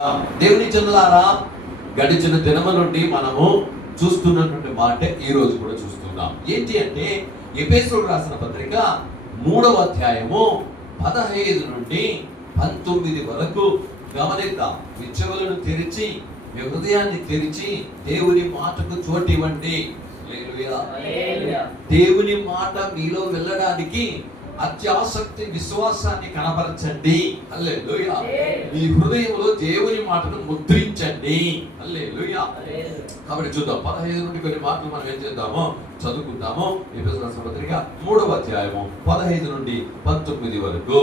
దేవుని జనులారా, గడిచిన దినము నుండి మనము చూస్తున్నటువంటి మాట ఈ రోజు కూడా చూస్తున్నాం. ఏంటి అంటే ఎఫెసీయులకు రాసిన పత్రిక 3వ అధ్యాయము 15 నుండి 19 వరకు గమనిద్దాం. మీ చెవులను తెరిచి, మీ హృదయాన్ని తెరిచి దేవుని మాటకు చోటు ఇవ్వండి. హల్లెలూయా. దేవుని మాట మీలో వెళ్ళడానికి అత్యాసక్తి విశ్వాసాన్ని కనబరచండి. హల్లెలూయా. మీ హృదయంలో దేవుని మాటను ముద్రించండి. హల్లెలూయా. కాబట్టి చూద్దాం, 15 నుండి కొన్ని మాటలు మనం ఏం చేద్దామో చదువుకుందాము. ఎఫెసీయులకు రాసిన పత్రిక 3వ అధ్యాయము 15 నుండి 19 వరకు.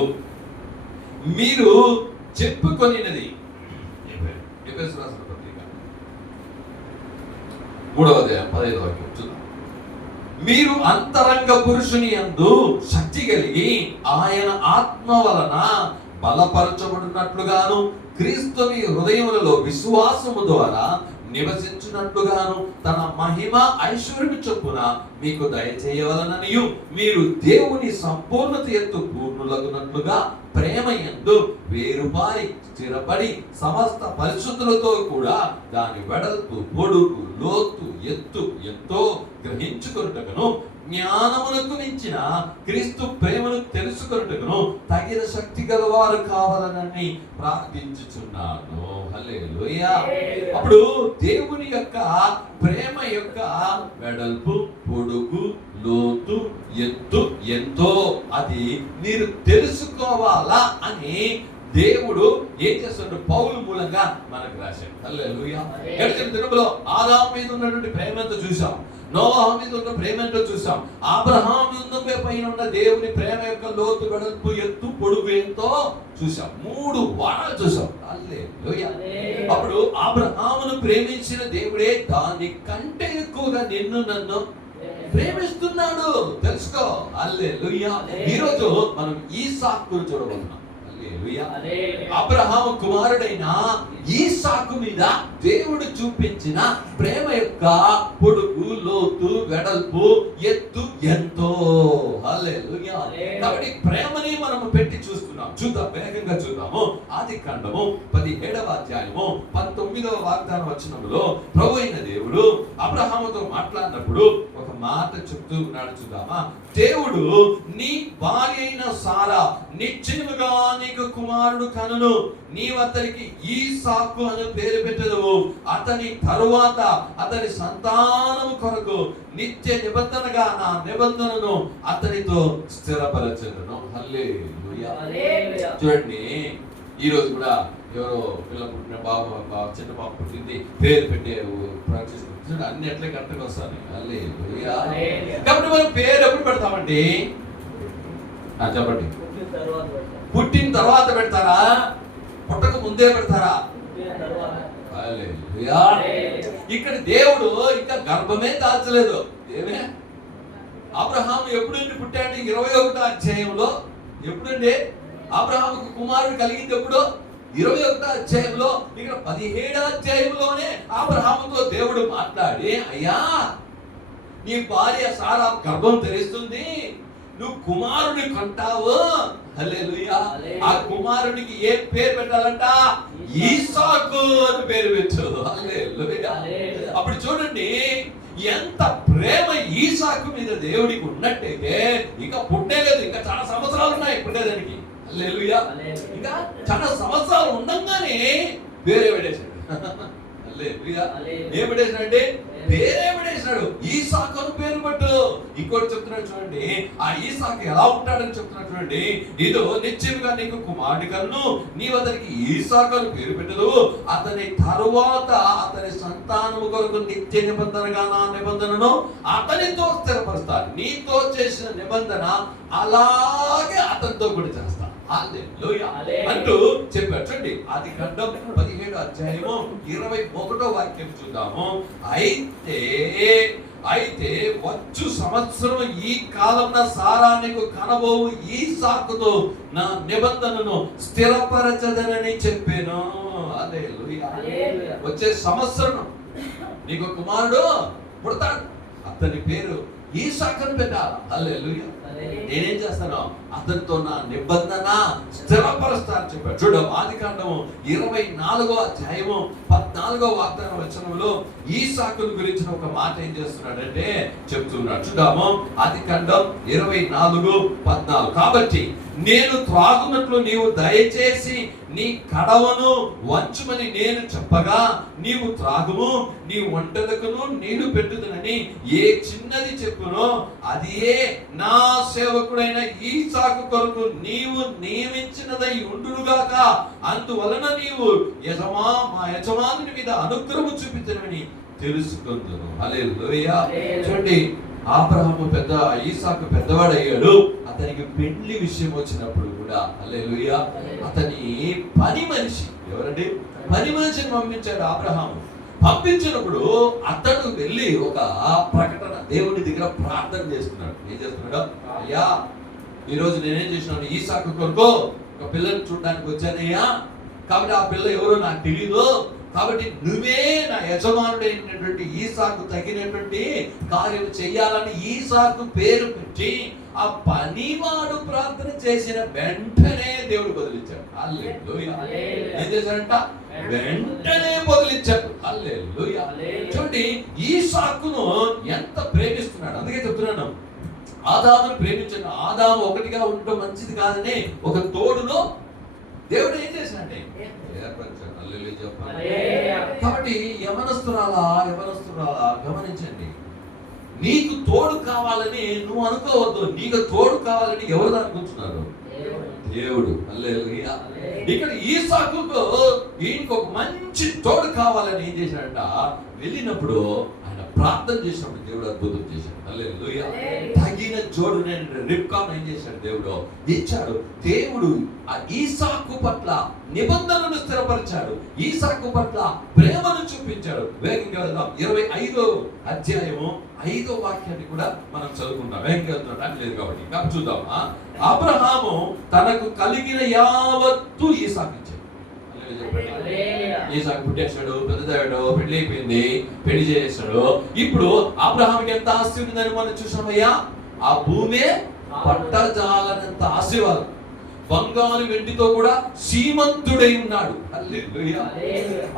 మీరు చెప్పుకొనినది, ఎఫెసీయులకు రాసిన పత్రిక 3వ అధ్యాయం 15 వరకు చూద్దాం. మీరు అంతరంగ పురుషుని యందు శక్తి కలిగి ఆయన ఆత్మ వలన బలపరచబడినట్లుగాను, క్రీస్తు మీ హృదయములలో విశ్వాసము ద్వారా నివసించినట్లుగాను తన మహిమ ఐశ్వర్యము చొప్పున మీకు దయచేయవలననియు, మీరు దేవుని సంపూర్ణత యందు పూర్ణులగునట్లుగా ప్రేమ యందు వేరుపారి స్థిరపడి సమస్త పరిశుద్ధులతో కూడా దాని వెడల్పు, పొడుగు, లోతు, ఎత్తు ఎంతో గ్రహించుకొనుటకును, జ్ఞానమునకు మించిన క్రీస్తు ప్రేమను తెలుసుకొనుటకును తగిన శక్తి గలవారు కావాలని ప్రార్థించుచున్నాను. హల్లెలూయా. అప్పుడు దేవుని యొక్క ప్రేమ యొక్క వెడల్పు, పొడుగు, లోతు, ఎత్తు ఎంతో అది మీరు తెలుసుకోవాలా అని దేవుడు ఏం చేస్తున్నాడు? పౌలు మూలంగా మనకు రాశాడు. హల్లెలూయా. గడిచిన దినములో ఆదాము మీద ఉన్నటువంటి ప్రేమతో చూసాం, నోవాహు మీద ఉన్న ప్రేమతో చూసాం, అబ్రహాము పైన ఉన్న దేవుని ప్రేమ యొక్క లోతు, వెడల్పు, ఎత్తు, పొడుగు ఎంతో చూసాం. 3 వారాలు చూసాం. హల్లెలూయా. అప్పుడు అబ్రహామును ప్రేమించిన దేవుడే దానికంటే ఎక్కువగా నిన్ను నన్ను ప్రేమిస్తున్నాడు. తెలుసుకో. హల్లెలూయా. ఈరోజు మనం ఈసాకును చూడబోతున్నాం. అబ్రహాము కుమారుడైన ఈసాకు మీద దేవుడు చూపించిన ప్రేమ యొక్క పొడుగు, లోతు, వెడల్పు, ఎత్తు ఎంతో. హల్లెలూయా. కాబట్టి ప్రేమని మనము పెట్టి చూస్తున్నాం. చూద్దాం, వేగంగా చూద్దాము. ఆదికాండము 17వ అధ్యాయము 19వ వాగ్దాన వచనములో ప్రభు అయిన దేవుడు అబ్రహాముతో మాట్లాడినప్పుడు ఒక మాట చెప్తూ ఉన్నాడు. చూద్దామా. దేవుడు నీ భార్య అయిన సారా నిశ్చయముగా నీకు కుమారుడు కనును, నీవు అతనికి ఈసాకు అని పేరు పెట్టెదవు, అతని తరువాత అతని సంతానము కొరకు నిత్య నిబంధనగా నా నిబంధనను అతనితో స్థిరపరచెదను. హల్లెలూయా. చూడండి, ఈ రోజు కూడా ఎవరో పిల్ల పుట్టిన బాబు, చిన్న పాప పుట్టింది, పేరు పెట్టే ప్రాక్టీస్ అన్ని ఎట్లా కరెక్ట్గా వస్తాను. హల్లెలూయా. కాబట్టి మనం పేరు ఎప్పుడు పెడతామండి? చెప్పండి. పుట్టిన తర్వాత పెడతారా? పుట్టక ముందే పెడతారా? హల్లెలూయా. ఇక్కడ దేవుడు ఇంకా గర్భమే దాల్చలేదు. ఏమే అబ్రహాము ఎప్పుడండి పుట్టాడు? 21వ అధ్యాయంలో. ఎప్పుడండి అబ్రహాముకు కుమారుడు కలిగింది? ఎప్పుడు? 21వ అధ్యాయంలో. ఇక్కడ 17వ అధ్యాయంలోనే అబ్రహాముతో దేవుడు మాట్లాడి, అయ్యా నీ భార్య సారా గర్భం తెరుస్తుంది, నువ్వు కుమారుని కంటావు. హల్లెలూయా. ఆ కుమారునికి ఏ పేరు పెట్టాలంట? ఈసాకు అని పేరు పెట్టు. హల్లెలూయా. అప్పుడు చూడండి, ఎంత ప్రేమ ఈసాకు మీద దేవుడికి ఉన్నట్టయితే ఇంకా పుట్టేలేదు, ఇంకా చాలా సంవత్సరాలు ఉన్నాయి పుట్టేదానికి. హల్లెలూయా. ఇంకా చాలా సంవత్సరాలు ఉండంగానే పేరే పెట్టేశాడు. హల్లెలూయా. ఏం పెట్టేశాడంటే పేరే పెట్టేశాడు. ఈసాకు అని పేరు పెట్టు. ఇంకోటి చెప్తున్నాడు చూడండి, ఆ ఈసాకు ఎలా ఉంటాడని చెప్తున్నాడు చూడండి. ఇదో నిశ్చయముగా నీకు కుమారుడు కన్ను, నీవు అతనికి ఈసాకు అని పేరు పెట్టదు, అతని తరువాత అతని సంతానము కొరకు నిత్య నిబంధనగా నా నిబంధనను అతనితో స్థిరపరుస్తాను. నీతో చేసిన నిబంధన అలాగే అతనితో కూడా చేస్తాను. అంటూ చెప్పాడు. చూడండి, ఆదికాండం 17వ అధ్యాయము 21వ వాక్యం చూద్దాము. అయితే వచ్చు సంవత్సరం ఈ కాలం సారా నీకు కనబోవు ఈసాకుతో నా నిబంధనను స్థిరపరచదనని చెప్పాను. హల్లెలూయా. వచ్చే సంవత్సరం నీకు కుమారుడు పుడతాడు, అతని పేరు ఈసాకు అని పెట్టాలి. హల్లెలూయా. నేనేం చేస్తాను, అతనితో నా నిబంధన స్థిరపరుస్తాను చెప్పాడు. చూడ ఆదికాండము 24వ అధ్యాయము 14వ వాగ్దాన వచనంలో ఈసాకును గురించిన ఒక మాట ఏం చేస్తున్నాడంటే చెప్తున్నాడు. చూద్దాము ఆదికాండం 24:14. కాబట్టి నేను త్రాగునట్లు నీవు దయచేసి నీ కడవను వంచుమని నేను చెప్పగా నీవు త్రాగుము, నీ వంటలకును నీళ్లు పెట్టుదనని ఏ చిన్నది చెప్పునో అదియే నా సేవకుడైన ఈసాకు కొరకు నీవు నియమించినదై ఉండునుగాక. అందువలన నీవు మా యజమానుని మీద అనుగ్రహము చూపించనని తెలుసుకుందును. హల్లెలూయా. చూడండి, అబ్రహాము ఈసాకు పెద్దవాడయ్యాడు. అతనికి పెండ్లి విషయం వచ్చినప్పుడు కూడా హల్లెలూయా అతని పని మనిషి, ఎవరండి, పని మనిషిని పంపించాడు అబ్రహాము. పంపించినప్పుడు అతడు వెళ్ళి ఒక ప్రకటన దేవుని దగ్గర ప్రార్థన చేస్తున్నాడు. ఏం చేస్తున్నాడు? అయ్యా, ఈరోజు నేనేం చేసినాను, ఈసాకు కొరకు ఒక పిల్లని చూడడానికి వచ్చానయ్యా. కాబట్టి ఆ పిల్ల ఎవరో నాకు తెలీదు. కాబట్టి నువ్వే నా యజమానుడైనటువంటి ఈసాకు తగినటువంటి కార్యం చెయ్యాలని ఈసాకు పేరు పెట్టి ఆ పనివాడు ప్రార్థన చేసిన వెంటనే దేవుడు బదిలిచ్చాడు. హల్లెలూయా. ఏం చేశాడంట? వెంటనే బదిలిచ్చాడు. హల్లెలూయా. చూడండి, ఈసాకును ఎంత ప్రేమిస్తున్నాడు. అందుకే చెప్తున్నాను, ఆదామును ప్రేమించాడు. ఆదాము ఒకటిగా ఉండటం మంచిది కాదని ఒక తోడులో దేవుడు ఏం చేశాడంటే ఏర్పరిచాడు. హల్లెలూయా చెప్పాలి. కాబట్టి యవనస్తురాలా గమనించండి, నీకు తోడు కావాలని నువ్వు అనుకోవద్దు. నీకు తోడు కావాలని ఎవరు అనుకుంటున్నారు? దేవుడు. హల్లెలూయా. ఇక్కడ ఈసాకుకు ఈయనకు ఒక మంచి తోడు కావాలని ఏం చేశాడంట, వెళ్ళినప్పుడు ఆయన ప్రార్థన చేసినప్పుడు దేవుడు అద్భుతం చేశాడు. హల్లెలూయా. తగిన జోడుని రిబ్కాను ఏం చేశాడు? దేవుడు ఇచ్చాడు. దేవుడు ఆ ఈసాకు పట్ల నిబంధనను స్థిరపరిచాడు. ఈసాకు పట్ల ప్రేమను చూపించాడు. వేగంగా వెళ్దాం. 25వ అధ్యాయము 5వ వాక్యాన్ని కూడా మనం చదువుకుంటాం. వేగంగా వెళ్తున్నాం లేదు కాబట్టి చూద్దాం. అబ్రహాము తనకు కలిగిన యావత్తు ఈసాకు ఇచ్చాడు. ఈసాకు పుట్టేశాడు, పెద్దదాడు, పెళ్లి అయిపోయింది, పెళ్లి చేసాడు. ఇప్పుడు అబ్రహాముకి ఎంత ఆస్తి ఉందని మనం చూసామయ్యా. ఆ భూమే పట్టజాలనంత ఆశీర్వాదం. బంగారు వెండితో కూడా శ్రీమంతుడై ఉన్నాడు. హల్లెలూయా.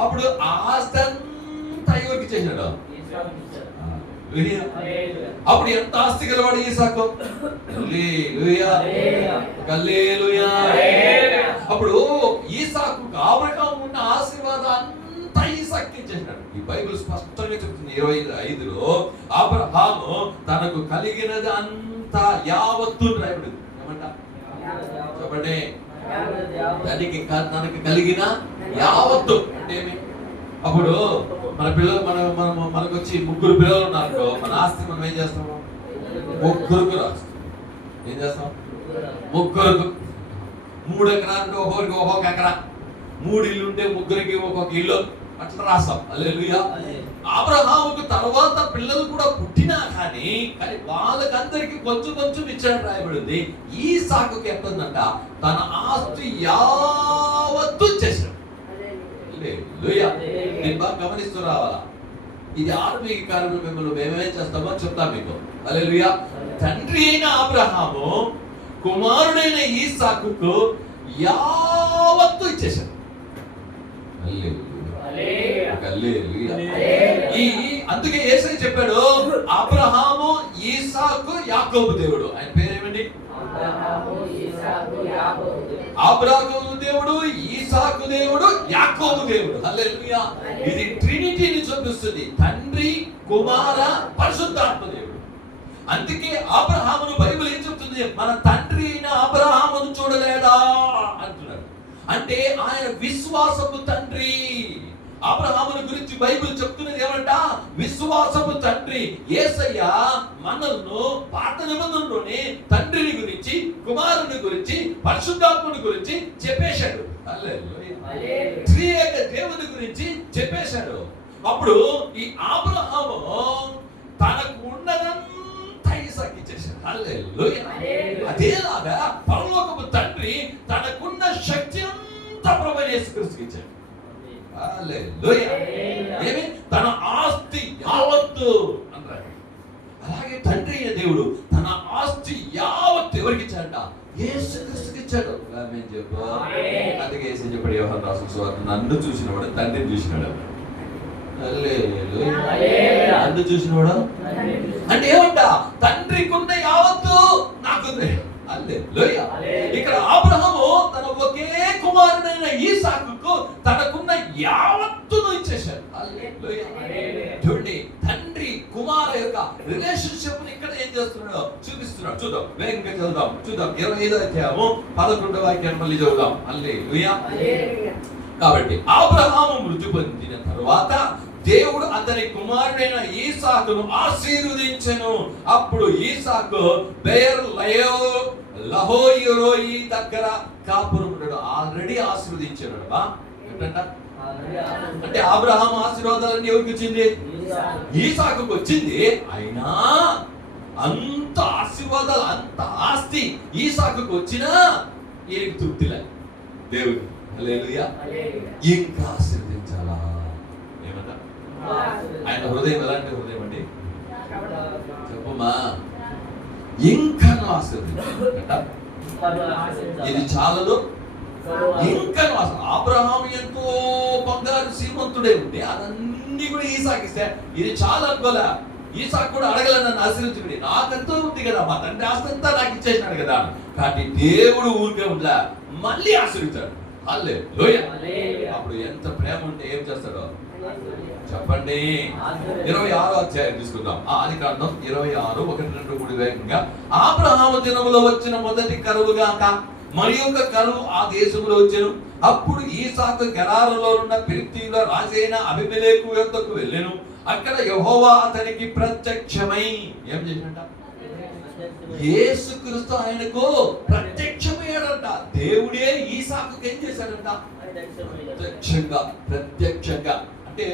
అప్పుడు ఆ ఆస్తి అంతా ఎవరికి చేశాడు? అప్పుడు ఎంత ఆస్తి గలవాడు ఈసాకు? హల్లెలూయా. హల్లెలూయా. అప్పుడు ఈసాకు అబ్రహాము ఉన్న ఆశీర్వాదం అంతా ఈసాకు ఇచ్చేసాడు. ఈ బైబిల్ స్పష్టంగా చెప్తుంది 25:5లో అబ్రహాము తనకు కలిగినది అంతా యావత్తు రాయబడింది. ఏమంట చెప్పండి? తనకి కలిగిన యావత్తు అంటే ఏమి? అప్పుడు మన పిల్లలు మనకు వచ్చి 3 పిల్లలు ఉన్నారు. మన ఆస్తి మనం ఏం చేస్తాము? 3 ఆస్తి ఏం చేస్తాం? 3 3 ఎకరాలు ఒక్కొక్కరికి ఒక్కొక్క ఎకరా, 3 ఇల్లు ఉంటే 3కి ఒక్కొక్క ఇల్లు, అట్లా రాస్తాం. హల్లెలూయా. అబ్రహాముకు తర్వాత పిల్లలు కూడా పుట్టినా కానీ వాళ్ళకందరికి కొంచెం ఇచ్చాడు రాయబడింది. ఈసాకుకి ఎంత ఉందంట? తన ఆస్తి యావత్తు చేశాడు. నేను బాగా గమనిస్తూ రావాలా. ఇది ఆత్మీయ కార్యంలో మిమ్మల్ని మేమేం చేస్తామో చెప్తాం మీకు. హల్లెలూయా. తండ్రి అయిన అబ్రహాము కుమారుడైన ఈసాకుకు యావత్తు ఇచ్చేశాడు. అందుకే యేసయ్య చెప్పాడు, అబ్రహాము ఈసాకు యాకోబు దేవుడు. ఆయన పేరేమండి? అబ్రహాము దేవుడు, ఈసాకు దేవుడు, యాకోబు దేవుడు. హల్లెలూయా. ఇది ట్రినిటీని చూపిస్తుంది. తండ్రి, కుమార, పరిశుద్ధాత్మ దేవుడు. అందుకే అబ్రహామును బైబిల్ ఏం చెప్తుంది? మన తండ్రి అయిన అబ్రహామును చూడలేదా అంటున్నాడు. అంటే ఆయన విశ్వాసపు తండ్రి. అబ్రహామును గురించి బైబిల్ చెప్తున్నది ఏమంట? విశ్వాసపు తండ్రి. యేసయ్య మనల్ని పాత నిబంధనలోనే తండ్రిని గురించి, కుమారుని గురించి, పరిశుద్ధాత్మని గురించి చెప్పేశాడు. త్రియేక దేవుని గురించి చెప్పేశాడు. అప్పుడు ఈ అబ్రహాము తనకు ఉన్నదంతా ఈసాకు ఇచ్చేశాడు. హల్లెలూయా. అదేలాగా పరలోకపు తండ్రి తనకున్న శక్తి అంతా ప్రభువైన యేసుక్రీస్తుకి ఇచ్చాడు. ఏమి? తన ఆస్తి యావత్తు అన్నాడు. అలాగే తండ్రి అయిన దేవుడు తన ఆస్తి యావత్తు యేసుక్రీస్తుకి ఇచ్చాడు. ఆమేన్ చెప్పు. అందుకే యేసు చెప్పాడు యోహాను రాసిన సువార్త, నన్ను చూసినవాడు తండ్రిని చూసినాడు. హల్లెలూయా. నన్ను చూసినవాడు అంటే ఏమంట? తండ్రికి ఉన్న యావత్తు నాకుంది. హల్లెలూయా. ఇక్కడ అబ్రహాము తన ఒకే కుమారుడైన ఈసాకుకు తనకున్న యావత్తును ఇచ్చేశాడు. హల్లెలూయా. చూడండి, తండ్రి కుమార యొక్క రిలేషన్షిప్ ని ఇక్కడ ఏం చేస్తున్నాడో చూపిస్తున్నాడు. చూద్దాం, వేగంగా చదువుదాం. చూద్దాం 25వ అధ్యాయము 11వ వాక్యాన్ని మళ్ళీ చదువుదాం. హల్లెలూయా. కాబట్టి అబ్రహాము మృతి పొందిన తరువాత దేవుడు అతని కుమారుడైన ఈసాకును ఆశీర్వదించెను. అప్పుడు ఈసాకు బెయర్ లహోయి దగ్గర కాపురం ఉన్నాడు. ఆల్రెడీ ఆశీర్వదించాడు. అంటే అబ్రహాము ఆశీర్వాదాలన్నీ ఎవరికి వచ్చింది? ఈసాకుకు వచ్చింది. అయినా అంత ఆశీర్వాదాలు, అంత ఆస్తి ఈసాకుకు వచ్చినా ఈయనకి తృప్తి లేదు. దేవుడు హల్లెలూయా. ఇంకా ఆశీర్వదించాలా? ఏమంటా? ఆయన హృదయం ఎలాంటి హృదయం అండి? చెప్పమ్మా. ఇంకా ఆశీర్వదించాలి. ఇది చాలదు, ఇంకా అబ్రహాము ఎంతో బంగారు శ్రీమంతుడే ఉండి అదన్నీ కూడా ఈసాకిస్తే ఇది చాలా అనుకోలే. ఈసాకు కూడా అడగల, నన్ను ఆశీర్వదించుకుని, నాకెంతో ఉంది కదా, మా తండ్రి ఆస్తంతా నాకు ఇచ్చేసినాడు కదా. కాబట్టి దేవుడు ఊరికే ఉండలే, మళ్ళీ ఆశీర్వదించాడు. హల్లెలూయా. అప్పుడు ఎంత ప్రేమ ఉంటే ఏం చేస్తాడో చెప్పండి. 26వ అధ్యాయం తీసుకుందాం. ఆదికాండం 26 1, 2, 3 వేగంగా. అబ్రహాము దినములో వచ్చిన మొదటి కరువు గాక మరి ఒక కరువు ఆ దేశంలో వచ్చెను. అప్పుడు ఈసాకు గెరారులో ఉన్న ఫిలిష్తీయుల రాజైన అబీమెలెకు యొద్దకు వెళ్ళెను. అక్కడ యెహోవా అతనికి ప్రత్యక్షమై ఏం చేసినట్ట? యేసుక్రీస్తు ఆయనకు ప్రత్యక్షమయ్యాడంట. దేవుడే ఈసాకుకి ఏం చేశాడంట? ప్రత్యక్షంగా అంటే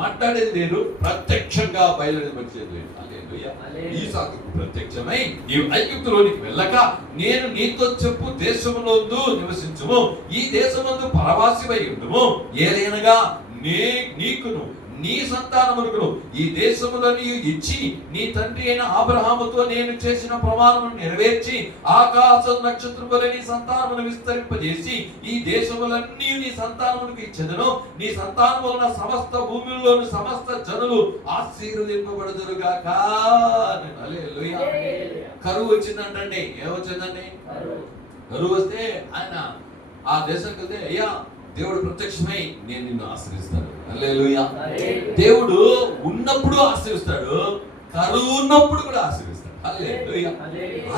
మాట్లాడేది లేదు, ప్రత్యక్షంగా బయలుదేరి. ఈసాకుకు ప్రత్యక్షమై, నీవు ఐగుప్తులోనికి వెళ్ళక నేను నీతో చెప్పు దేశమునందు నివసించుము, ఈ దేశమందు పరవాసివై ఉండుము. ఏలైనగా నీకును నీ సంతానమునకును ఈ దేశములని ఇచ్చి నీ తండ్రి అయిన అబ్రహాముతో నేను చేసిన ప్రమాణమును నెరవేర్చి ఆకాశ నక్షత్రముల నీ సంతానమును విస్తరింపజేసి ఈ దేశములన్నీ నీ సంతానమునకు ఇచ్చెదను. నీ సంతానము వలన సమస్త భూమిలోని సమస్త జనులు ఆశీర్వదింపబడుదురుగాక. హల్లెలూయా. కరువు వచ్చిందంటండి. ఏమొచ్చిందండి? కరువు వస్తే ఆయన ఆ దేశానికి వెళ్తే, అయ్యా దేవుడు ప్రత్యక్షమై నేను నిన్ను ఆశీర్వదిస్తాడు. హల్లెలూయా. దేవుడు ఉన్నప్పుడు ఆశీర్వదిస్తాడు, కరువు ఉన్నప్పుడు కూడా ఆశీర్వదిస్తాడు. హల్లెలూయా.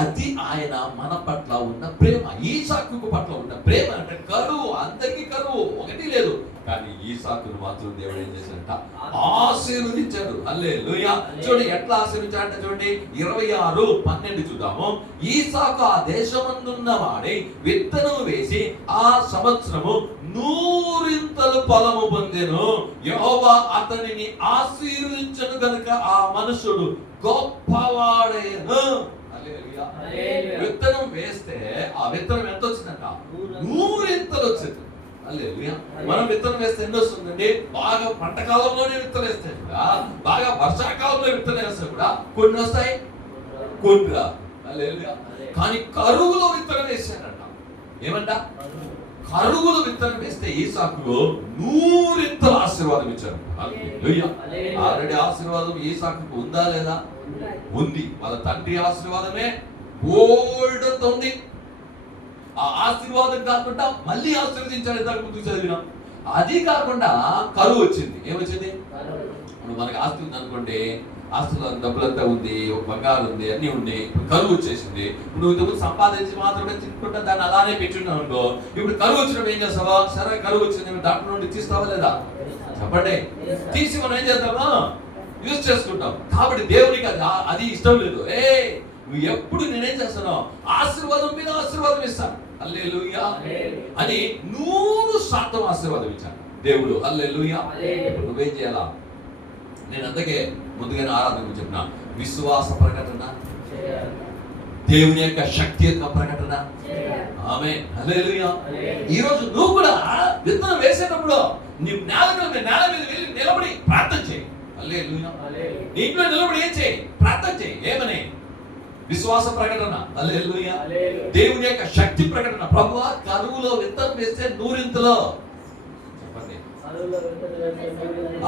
అది ఆయన మన పట్ల ఉన్న ప్రేమ, ఈసాకు పట్ల ఉన్న ప్రేమ. అంటే కరువు, అందరికీ కరువు ఒకటి లేదు, కానీ ఈసాకును మాత్రం దేవుడు ఏం చేశాడంట? ఆశీర్వదించాడు. హల్లెలూయా. చూడండి ఎట్లా ఆశీర్వదించాడంటే, చూడండి 26:12 చూద్దాము. ఈసాకు ఆ దేశమందున్న వాడై విత్తనం వేసి ఆ సంవత్సరము 100 ఫలము పొందెను. యెహోవా అతనిని ఆశీర్వదించను గనుక ఆ మనుషుడు గొప్పవాడైను. హల్లెలూయా. విత్తనం వేస్తే ఆ విత్తనం ఎంత వచ్చిందంట? 100 వచ్చింది. హల్లెలూయా. మనం విత్తనం వేస్తే ఎన్ని వస్తుందండి? బాగా పంట కాలంలోనే విత్తనం వేస్తే కూడా, బాగా వర్షాకాలంలో విత్తనం వేస్తే కూడా కొన్ని వస్తాయి, కొన్ని రా. హల్లెలూయా. కానీ కరువులో విత్తనం వేసాడంట. ఏమంట? కరువులో విత్తనం వేస్తే ఈసాకులో 100 ఆశీర్వాదం ఇచ్చారు. హల్లెలూయా. ఆల్రెడీ ఆశీర్వాదం ఈసాకుకు ఉందా లేదా? ఉంది. వాళ్ళ తండ్రి ఆశీర్వాదమే బోల్డ్ ఉంది. ఆ ఆశీర్వాదం కాకుండా మళ్ళీ ఆశీర్వదించాడు. ఇంతకు ముందు చదివినాం. అది కాకుండా కరువు వచ్చింది. ఏమొచ్చింది? ఇప్పుడు మనకి ఆస్తి ఉంది అనుకోండి, ఆస్తులు డబ్బులంతా ఉంది, ఒక బంగారు ఉంది, అన్ని ఉన్నాయి. ఇప్పుడు కరువు వచ్చేసింది. ఇప్పుడు నువ్వు ఇంతకుముందు సంపాదించి మాత్రమే తినుకుంటా దాన్ని అలానే పెట్టున్నావు అనుకో. ఇప్పుడు కరువు వచ్చినప్పుడు ఏం చేస్తావా? సరే కరువు వచ్చింది, దాంట్లో నుండి తీస్తావా లేదా? చెప్పండి. తీసి మనం ఏం చేద్దామా? యూజ్ చేసుకుంటాం. కాబట్టి దేవునికి అది ఇష్టం లేదు. నువ్వు ఎప్పుడు నేనేం చేస్తాను? ఆశీర్వాదం మీద ఆశీర్వాదం ఇస్తాను. హల్లెలూయా అని 100% ఆశీర్వాదం ఇచ్చాను దేవుడు. హల్లెలూయా. నువ్వేం చేయాలా? నేను అందుకే ముందుగానే ఆరాధన చెప్పిన, విశ్వాస ప్రకటన, దేవుని యొక్క శక్తి యొక్క ప్రకటన. ఆమేన్. హల్లెలూయా. ఈ రోజు నువ్వు కూడా విత్తనం వేసేటప్పుడు నీ నేల మీద వెళ్ళి నిలబడి ప్రార్థన చేయి. హల్లెలూయా. ఇంట్లో నిలబడి ఏం చేయి? ప్రార్థన చేయి. ఏమని? విశ్వాస ప్రకటన, హల్లెలూయా. దేవుని యొక్క శక్తి ప్రకటన. ప్రభువా, కరువులో విత్తనం వేస్తే నూరింతలో చెప్పండి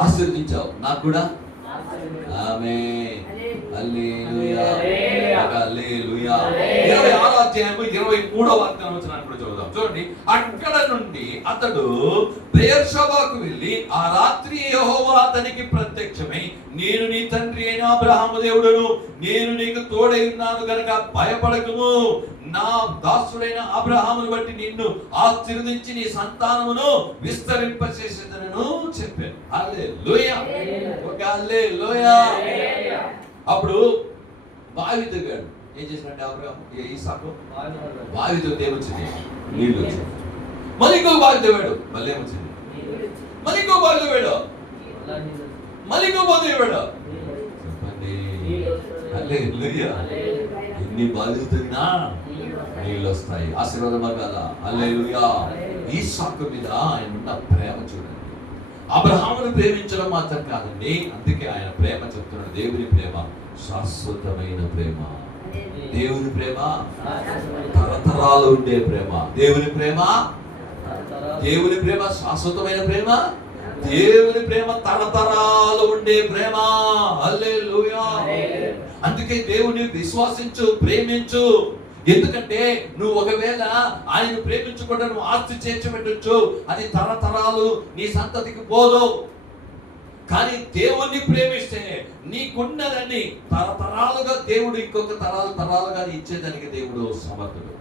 ఆశీర్వదించావు, నాకు కూడా ఆమేన్, హల్లెలూయా, హల్లెలూయా. 26వ అధ్యాయము 23వ వచనాన్ని కూడా చదువుదాం. చూడండి, అక్కడ నుండి అతడు బెయేర్షెబాకు వెళ్ళి ఆ రాత్రి యెహోవా అతనికి ప్రత్యక్షమై, నేను నీ తండ్రి అయిన అబ్రహాము దేవుడును, నేను నీకు తోడై ఉన్నాను గనుక భయపడకుము, నా దాసుడైన అబ్రహామును బట్టి నిన్ను ఆశీర్వదించి నీ సంతానమును విస్తరింపచేసేదనను చెప్పాను. హల్లెలూయా, హల్లెలూయా. అప్పుడు బావి దిగాడు. ఏం చేసినట్టే అబ్రహాము, ఇస్సాకు బావి దిగితే ఏమొచ్చింది? నీళ్ళు వచ్చింది. మళ్ళీ ఇంకో బావి దిగాడు, మళ్ళీ ఏమొచ్చింది? మళ్ళీ ఇంకో బావి దిగాడు, మళ్ళీ ఇంకో బావి దిగాడు. చెప్పండి, హల్లెలూయా. ఎన్ని బావిలు తగినా నీళ్ళు వస్తాయి. ఆశీర్వాదమా కాదా? హల్లెలూయా. ఇస్సాకు మీద ఆయన ఉన్న ప్రేమ చూడండి. అబ్రహామును ప్రేమించడం మాత్రం కాదండి, అందుకే ఆయన ప్రేమ చెప్తున్నాడు. దేవుని ప్రేమ శాశ్వతమైన ప్రేమ. దేవుని ప్రేమ తరతరాలు ఉండే ప్రేమ. దేవుని ప్రేమ, దేవుని ప్రేమ శాశ్వతమైన ప్రేమ. దేవుని ప్రేమ తరతరాలు ఉండే ప్రేమ. హల్లెలూయా. అందుకే దేవుని విశ్వాసించు, ప్రేమించు. ఎందుకంటే నువ్వు ఒకవేళ ఆయన ప్రేమించకుండా నువ్వు ఆస్తి చేర్చిపెట్టచ్చు, అది తరతరాలు నీ సంతతికి పోదు. కానీ దేవుణ్ణి ప్రేమిస్తే నీకున్నదని తరతరాలుగా దేవుడు ఇంకొక తరాలుగా ఇచ్చేదానికి దేవుడు సమర్థుడు.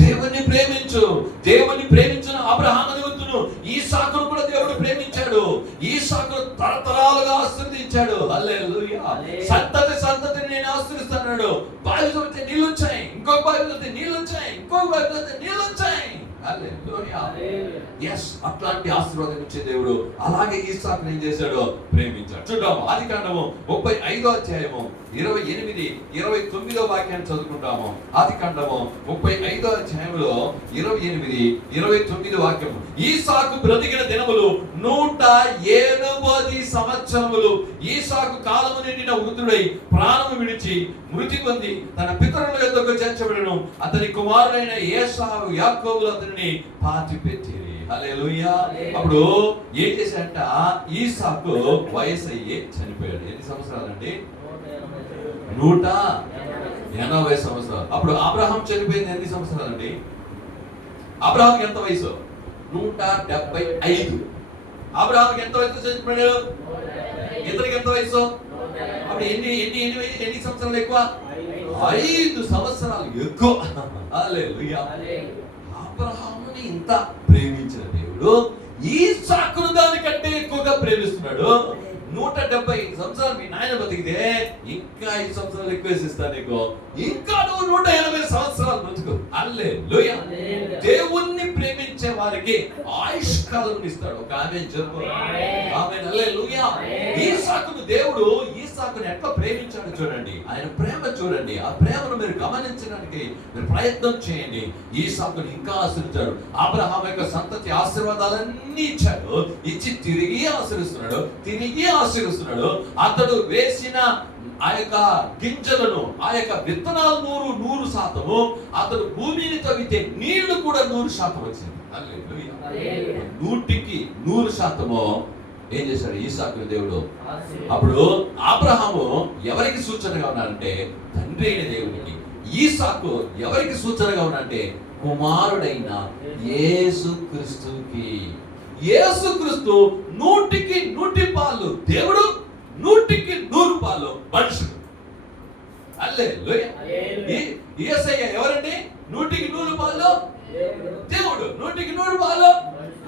దేవుణ్ణి ప్రేమించు. దేవుణ్ణి ప్రేమించిన అబ్రహాముని వద్దును, ఇస్సాకును కూడా దేవుడు ప్రేమించాడు. ఇస్సాకును తరతరాలుగా ఆశీర్వదించాడు. హల్లెలూయా. సంతతిని నేను ఆశీర్వదిస్తాను. బావి తోడితే నీళ్ళు వచ్చాయి, ఇంకొక బావి తోడితే నీళ్ళు వచ్చాయి, ఇంకొక బావి తోడితే నీళ్ళు వచ్చాయి. హల్లెలూయా. yes, అట్లాంటి ఆశీర్వాదం ఇచ్చే దేవుడు. అలాగే ఇస్సాకును ఏం చేశాడు? ప్రేమించాడు. చూద్దాము, ఆదికాండము 35వ అధ్యాయము 28, 29వ వాక్యాన్ని చదువుకుంటాము. ఆదికాండము 35వ అధ్యాయంలో 28, 29 వాక్యము. ఇస్సాకు బ్రతికిన దినములు 180 సంవత్సరములు. ఇస్సాకు కాలము నిండిన వృద్ధుడై ప్రాణము విడిచి మృతి పొంది తన పితరుల యొద్దకు చేర్చబడెను. అతని కుమారుడైన ఏశావు, యాకోబులు అతనిని పాతిపెట్టిరి. హల్లెలూయా. అప్పుడు ఏం చేశాడంట? ఇస్సాకు వయసు అయ్యి చనిపోయాడు. ఎన్ని సంవత్సరాలండి? 180 సంవత్సరాలు. అప్పుడు అబ్రహాం చనిపోయింది ఎన్ని సంవత్సరాలండి? అబ్రహాంకి ఎంత వయసు? 175. అబ్రహాంకి ఎంత వయసు చనిపోయాడు? ఇతనికి ఎంత వయసు? అప్పుడు ఎన్ని సంవత్సరాలు ఎక్కువ? 5 సంవత్సరాలు ఎక్కువ. హల్లెలూయా. అబ్రహాముని ఇంత ప్రేమించిన దేవుడు ఇస్సాకును దానికంటే ఎక్కువగా ప్రేమిస్తున్నాడు. 175 సంవత్సరాలు మీ నాయన బతికితే ఇంకా 5 సంవత్సరాలు ఎక్కువ వేసిస్తాను నీకు, ఇంకా నువ్వు 180 సంవత్సరాలు బతుకు. హల్లెలూయా. దేవుణ్ణి ప్రేమించే వారికి ఆయుష్కాలం ఇస్తాడు. ఒక ఆమేన్ చెప్పు. ఆమేన్, హల్లెలూయా. ఇస్సాకును దేవుడు ఇస్సాకును ఎట్లా ప్రేమించాడు చూడండి. ఆయన ప్రేమ చూడండి. ఆ ప్రేమను మీరు గమనించడానికి మీరు ప్రయత్నం చేయండి. ఇస్సాకును ఇంకా ఆశీర్వదించాడు. అబ్రహాము యొక్క సంతతి ఆశీర్వాదాలన్నీ ఇచ్చాడు. ఇచ్చి తిరిగి ఆశీర్వదిస్తున్నాడు, తిరిగి ఆశీర్వదిస్తున్నాడు. అతడు వేసిన ఆ యొక్క గింజలను, ఆ యొక్క విత్తనాలు 100%, అతడు భూమిని తవ్వితే నీళ్లు కూడా 100% వచ్చింది. హల్లెలూయా. 100% ఏం చేశాడు ఇస్సాకు దేవుడు. అప్పుడు అబ్రహాము ఎవరికి సూచనగా ఉన్నాడంటే తండ్రి అయిన దేవునికి. ఇస్సాకు ఎవరికి సూచనగా ఉన్నాడంటే కుమారుడైన యేసుక్రీస్తుకి. యేసుక్రీస్తు 100కి 100 పాలు దేవుడు, 100కి 100 పాలు మనుషుడు. హల్లెలూయా. యేసయ్య ఎవరండి? 100కి 100 పాలు దేవుడు, 100కి 100 పాలు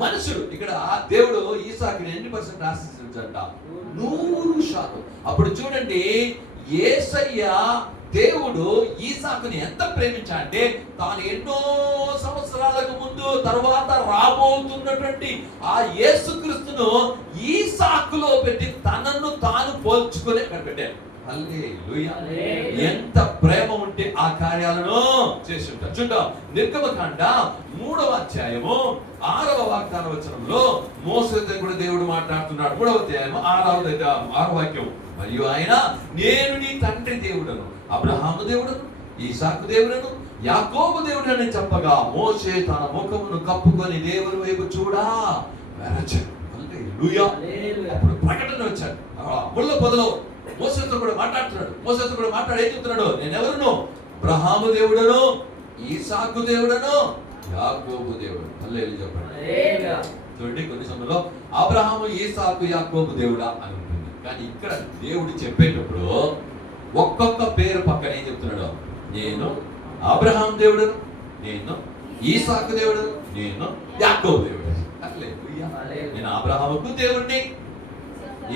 మనుషుడు. ఇక్కడ దేవుడు ఇస్సాకుని ఎన్ని % ఆశీర్వదించాడంట? 100%. అప్పుడు చూడండి, యేసయ్య దేవుడు ఇస్సాకుని ఎంత ప్రేమించాడంటే తాను ఎన్నో సంవత్సరాలకు ముందు తర్వాత రాబోతున్నటువంటి ఆ యేసుక్రీస్తును ఇస్సాకులో పెట్టి తనను తాను పోల్చుకొని అక్కడ పెట్టాడు. హల్లెలూయా. ఎంత ప్రేమ ఉంటే ఆ కార్యాలను చేసి ఉంటారు. చూద్దాం, నిర్గమకాండ 3వ అధ్యాయము 6వ వాగ్దాన వచనంలో మోసేతో కూడా దేవుడు మాట్లాడుతున్నాడు. 3వ అధ్యాయము 6వ వాక్యం. మరియు ఆయన, నేను నీ తండ్రి దేవుడను, అబ్రహాము దేవుడను, ఈసాకు దేవుడను, యాకోబు దేవుడని చెప్పగా మోషే తన ముఖమును కప్పుకొని దేవుని వైపు చూడా వెరచాడు. హల్లెలూయా. అప్పుడు ప్రకటన వచ్చాడు. ముళ్ళ పొదలో మోసేతో కూడా మాట్లాడుతున్నాడు. మోసేతో కూడా మాట్లాడి ఏం చెప్తున్నాడు? నేను ఎవరును? అబ్రహాము దేవుడను, ఈసాకు దేవుడను, యాకోబు దేవుడు. హల్లెలూయా చెప్పండి. చూడండి, కొన్ని సమయంలో అబ్రహాము, ఈసాకు, యాకోబు దేవుడా అని ఉంటుంది. కానీ ఇక్కడ దేవుడు చెప్పేటప్పుడు ఒక్కొక్క పేరు పక్కన ఏం చెప్తున్నాడు? నేను అబ్రహాం దేవుడను, నేను ఈసాకు దేవుడను, నేను యాకోబు దేవుడు. హల్లెలూయా. నేను అబ్రహాముకు దేవుణ్ణి,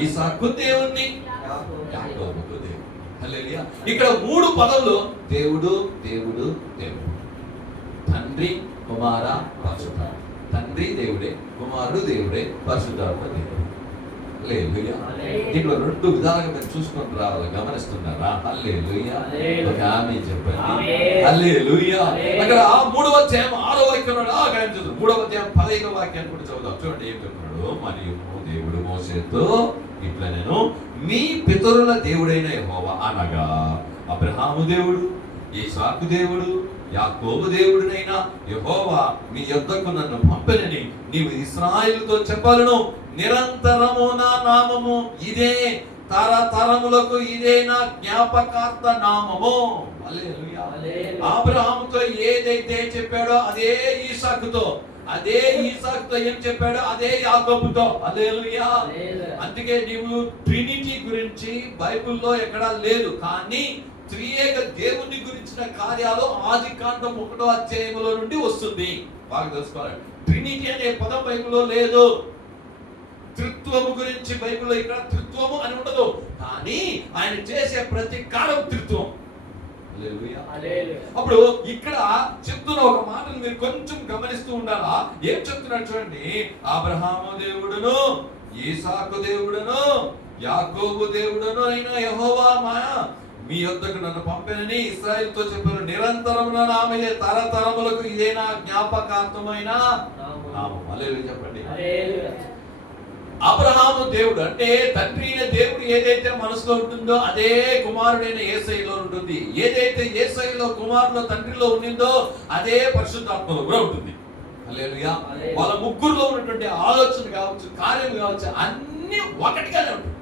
ఈసాకు దేవుణ్ణి, యాకోబుకు దేవుడు. హల్లెలూయా. ఇక్కడ 3 పదవులు దేవుడు, దేవుడు, దేవుడు. తండ్రి, కుమార, పరిశుద్ధాత్మ. తండ్రి దేవుడే, కుమారుడు దేవుడే, పరిశుద్ధాత్మ దేవుడు. హల్లెలూయా. దీంట్లో 2 విధాలుగా మీరు చూసుకుంటూ రావాలి. గమనిస్తున్నారా? హల్లెలూయా. ఒక ఆమేన్ చెప్పండి. హల్లెలూయా. అక్కడ 3వ అధ్యాయం 6వ వాక్యం 3వ అధ్యాయం 15వ వాక్యాన్ని కూడా చదువుదాం. చూడండి ఏం చెప్తున్నాడు? మరియు దేవుడు మోసేతో ఇట్లా, నేను మీ పితరుల దేవుడైన యెహోవా అనగా అబ్రహాము దేవుడు, ఈసాకు దేవుడు, యాకోబు దేవుడునైనా యెహోవా మీ యొద్దకు నన్ను పంపెనని నీవు ఇశ్రాయేలుతో చెప్పాలను. నిరంతరము నా నామము ఇదే, తరతరములకు ఇదే నా జ్ఞాపకార్థ నామము. హల్లెలూయా. అబ్రహాముతో ఏదైతే చెప్పాడో అదే ఈసాకుతో, అదే ఈసాకుతో ఏం చెప్పాడో అదే యాకోబుతో. హల్లెలూయా. అందుకే నీవు ట్రినిటీ గురించి బైబిల్లో ఎక్కడా లేదు, కానీ త్రియేక దేవుని గురించిన కార్యాలు ఆదికాండం 1వ అధ్యాయంలో నుండి వస్తుంది. బాగా తెలుసుకోవాలి. ట్రినిటీ అనే పదం బైబిల్లో లేదు. త్రిత్వము గురించి బైబిల్లో ఇక్కడ త్రిత్వము అని ఉండదు, కానీ ఆయన చేసే ప్రతి కార్యం త్రిత్వం. అప్పుడు ఇక్కడ చెప్తున్న ఒక మాటను మీరు కొంచెం గమనిస్తూ ఉండాలా. ఏం చెప్తున్నాడు చూడండి? అబ్రహాము దేవుడును, ఈసాకు దేవుడును, యాకోబు దేవుడును అయిన యెహోవా మీ యొద్దకు నన్ను పంపినని ఇశ్రాయేలుతో చెప్పాను. నిరంతరము నా నామమే, తరతరములకు ఇదే నా జ్ఞాపకార్థమైన నామం. హల్లెలూయా చెప్పండి. అబ్రహాము దేవుడు అంటే తండ్రి అయిన దేవుడు ఏదైతే మనసులో ఉంటుందో అదే కుమారుడైన యేసయ్యలో ఉంటుంది. ఏదైతే యేసయ్యలో, కుమారులో, తండ్రిలో ఉండిందో అదే పరిశుద్ధాత్మలో కూడా ఉంటుంది. హల్లెలూయా. వాళ్ళ ముగ్గురులో ఉన్నటువంటి ఆలోచన కావచ్చు, కార్యం కావచ్చు, అన్ని ఒకటిగానే ఉంటుంది.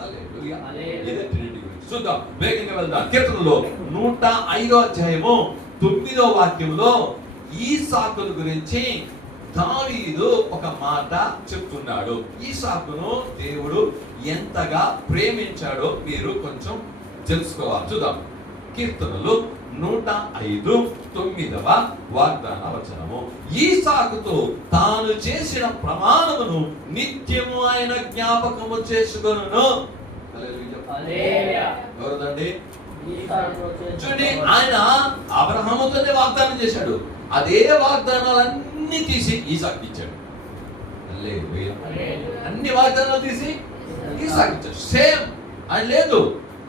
హల్లెలూయా. ఇదే ట్రినిటీ గురించి చూద్దాం. వేగంగా వెళ్దాం. కీర్తనలో 105వ అధ్యాయము 9వ వాక్యంలో ఈసాకును గురించి దావీదు ఒక మాట చెప్తున్నాడు. ఈసాకును దేవుడు ఎంతగా ప్రేమించాడో మీరు కొంచెం తెలుసుకోవాలి. చూద్దాం. కీర్తనలు 105 9వ వాగ్దాన వచనము. ఈసాకుతో తాను చేసిన ప్రమాణమును నిత్యము ఆయన జ్ఞాపకము చేసుకొనును. ఎవరిదండి? చూడండి, ఆయన అబ్రహాముతోనే వాగ్దానం చేశాడు. అదే వాగ్దానాలన్నీ తీసి ఈసాకు ఇచ్చాడు. అన్ని వాగ్దానాలు తీసి ఈసాకు ఇచ్చాడు. సేమ్ ఆయన లేదు,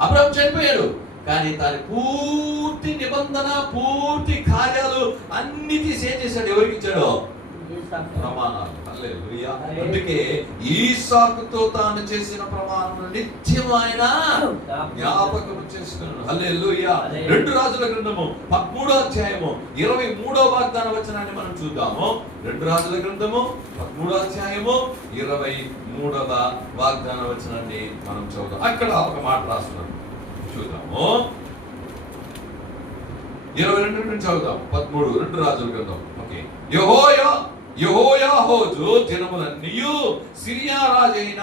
అబ్రహాం చనిపోయాడు, కానీ దాని పూర్తి నిబంధన, పూర్తి కార్యాలు అన్ని తీసి ఏం చేశాడు? ఎవరికి ఇచ్చాడు? ప్రమాణాలు. హల్లెలూయా. అందుకే ఈసాకుతో తాను చేసిన ప్రమాణం నిత్యం ఆయన జ్ఞాపకం చేసుకున్నాడు. హల్లెలూయా. 2 రాజుల గ్రంథము 13వ అధ్యాయము 23వ వాగ్దాన వచనాన్ని మనం చూద్దాము. 2 రాజుల గ్రంథము 13వ అధ్యాయము 23వ వాగ్దాన వచనాన్ని మనం చూద్దాం. అక్కడ ఒక మాట రాస్తున్నాడు, చూద్దాము. 22 నుంచి చదువుదాం. 13 2 రాజుల గ్రంథం. ఓకే. యెహోయాహోజు దినములన్నీయు సిరియా రాజైన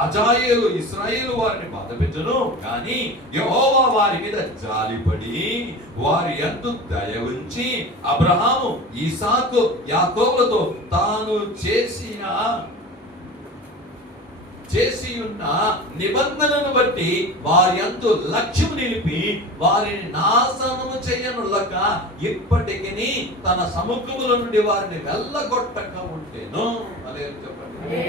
హజాయేలు ఇశ్రాయేలు వారిని బాధపెట్టును, కానీ యెహోవా వారి మీద జాలిపడి వారి యందు దయ ఉంచి అబ్రహాము, ఈసాకు, యాకోబులతో తాను చేసి ఉన్న నిబంధనను బట్టి వారి యందు లక్ష్యము నిలిపి వారిని నాశనము చేయనులక ఇప్పటికి తన సముఖముల నుండి వారిని వెళ్ళగొట్టక ఉంటేను. చెప్పండి.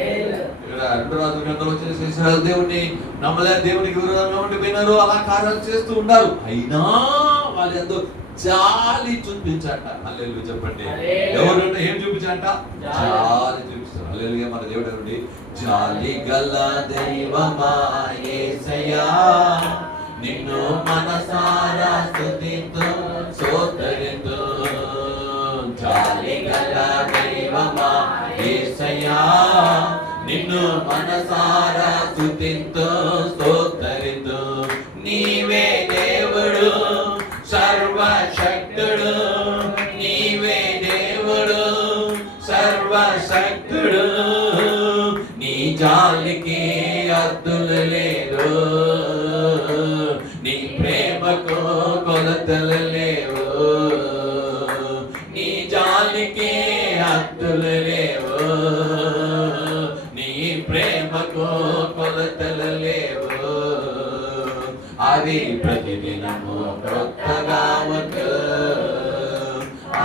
రెండు రాజుల గ్రంథంలో వచ్చేసి ఇశ్రాయేలు దేవుడిని నమ్మలే, దేవునికి విరోధంగా ఉండిపోయినారు, అలా కార్యాలు చేస్తూ ఉన్నారు. అయినా వాళ్ళు ఎంతో జాలి చూపించట. హల్లెలూయా చెప్పండి. ఎవరు ఏం చూపించట? జాలి చూపిస్తారు. హల్లెలూయా. మన దేవుడు ఎవరండి? జాలి గల దైవమా యేసయ్యా, నిన్ను మనసారా స్తుతింతు స్తోత్రింతు. జాలి గల దైవమా యేసయ్యా, నిన్ను మనసారా స్తుతింతు స్తోత్రింతు. నీవే దేవుడు సర్వశక్తుడు, నీవే దేవుడు సర్వశక్తుడు. నీ జాలికి అద్దులు లేరు, నీ ప్రేమకు కొలతలు లేవు. నీ జాలికి అద్దులు లేవు, నీ ప్రేమకు కొలతలు లేవు. అవి ప్రతిదినము కొత్తగా ఉంటు,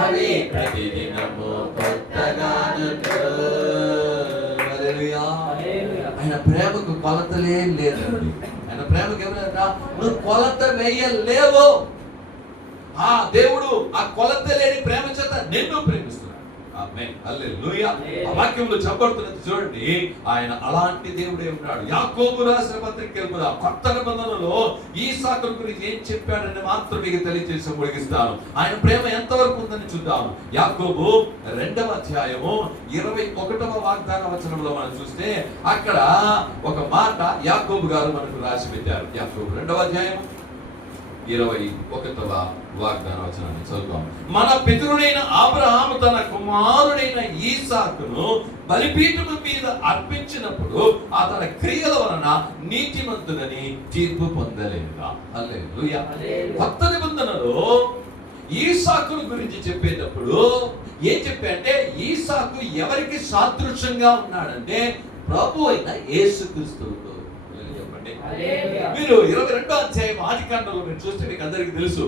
అవి ప్రతిదినము కొత్తగా ఉంటు. ఆయన ప్రేమకు కొలతలే లేదండి. ఆయన ప్రేమకు ఎవరైనా నువ్వు కొలత వేయలేవు. ఆ దేవుడు ఆ కొలత లేని ప్రేమ చేత నిన్ను ప్రేమిస్తున్నాడు. ఆమేన్. హల్లెలూయా. ఆ వాక్యంలో చెప్పబడుతున్నది చూడండి, ఆయన అలాంటి దేవుడే ఉన్నాడు. యాకోబు రాసిన పత్రికలో కొత్త నిబంధనలో ఈసాకు గురించి ఏం చెప్పాడని మాత్రం మీకు తెలియజేసి ముగిస్తాను. ఆయన ప్రేమ ఎంతవరకు ఉందని చూద్దాము. యాకోబు 2వ అధ్యాయము 21వ వాగ్దాన వచనంలో మనం చూస్తే అక్కడ ఒక మాట యాకోబు గారు మనకు రాసి పెట్టారు. యాకోబు 2వ అధ్యాయం 21వ వాగ్దాన వచనాన్ని చదువుతాం. మన పితరుడైన అబ్రహాము తన కుమారుడైన ఈసాకును బలిపీఠము మీద అర్పించినప్పుడు అతని క్రియల వలన నీతిమంతుడని తీర్పు పొందలేదా? హల్లెలూయా. కొత్త నిబంధనలో ఈసాకును గురించి చెప్పేటప్పుడు ఏం చెప్పంటే, ఈసాకు ఎవరికి సాదృశ్యంగా ఉన్నాడంటే ప్రభు అయిన యేసుక్రీస్తువుకు. మీరు 22వ అధ్యాయం ఆదికాండంలో మీరు చూస్తే మీకు అందరికీ తెలుసు,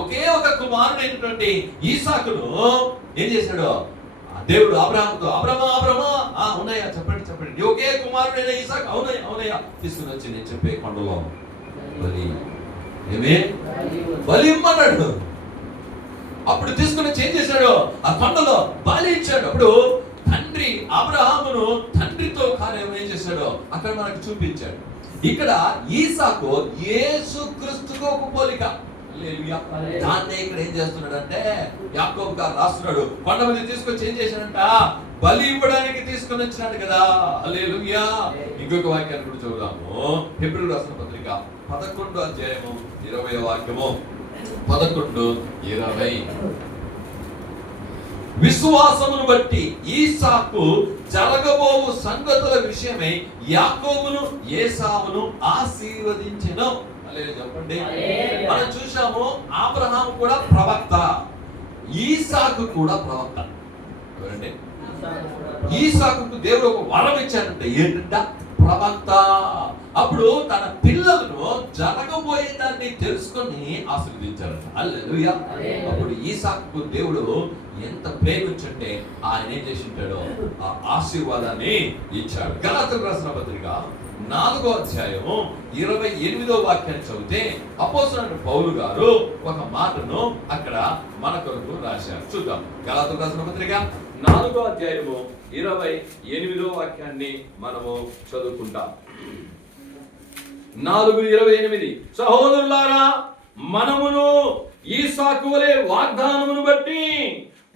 ఒకే ఒక కుమారుడైనటువంటి ఈసాకును ఏం చేశాడు దేవుడు అబ్రహాముతో? అబ్రహమా అవునయ్యా చెప్పండి ఒకే కుమారుడైన ఈసాకు, అవునయ్యా తీసుకుని వచ్చి నేను చెప్పే కొండలో బలి ఇమ్మన్నాడు. అప్పుడు తీసుకుని వచ్చి ఏం చేశాడు? ఆ కొండలో బలి ఇచ్చాడు. అప్పుడు తండ్రి అబ్రహామును తండ్రితో కార్యం ఏం చేశాడో అక్కడ మనకు చూపించాడు. ఇక్కడ ఈసాకు యేసుక్రీస్తుకు ఒక పోలిక. హల్లెలూయా. దాన్నే ఇక్కడ ఏం చేస్తున్నాడంటే యాకోబు గారు రాస్తున్నాడు, కొండ మీద తీసుకొచ్చి ఏం చేశాడంట? బలి ఇవ్వడానికి తీసుకొని వచ్చినాడు కదా. హల్లెలూయా. ఇంకొక వాక్యాన్ని కూడా చూద్దాము. హెబ్రీయులకు రాసిన పత్రిక 11వ అధ్యాయము 20వ వాక్యము. 11:20. విశ్వాసమును బట్టి ఈసాకు జరగబోవు సంగతుల విషయమై యాకోబును ఏసావును ఆశీర్వదించెను. చెప్పండి. మనం చూసాము అబ్రహాము కూడా ప్రవక్త, ఈసాకు కూడా ప్రవక్త. చూడండి, ఈసాకు దేవుడు ఒక వరం ఇచ్చాడంటే ఏంటంటే ప్రవక్త. అప్పుడు తన పిల్లలను జరగబోయే దాన్ని తెలుసుకొని ఆశీర్వదించాడు. హల్లెలూయా. అప్పుడు ఈసాకు దేవుడు ఎంత ప్రేమించుంటే ఆయన ఏం చేసి ఉంటాడో ఆ ఆశీర్వాదాన్ని ఇచ్చాడు. గలాతీయులకు రాసిన పత్రిక 4వ అధ్యాయము 28వ వాక్యాన్ని చదివితే అపోస్తలుడైన పౌలు గారు ఒక మాటను అక్కడ మన కొరకు రాశారు. చూద్దాం. గలాతీయులకు రాసిన పత్రిక 4వ అధ్యాయము 28వ వాక్యాన్ని మనము చదువుకుంటాం. 4:28. సహోదరులారా, మనమును ఈసాకు వలె వాగ్దానమును బట్టి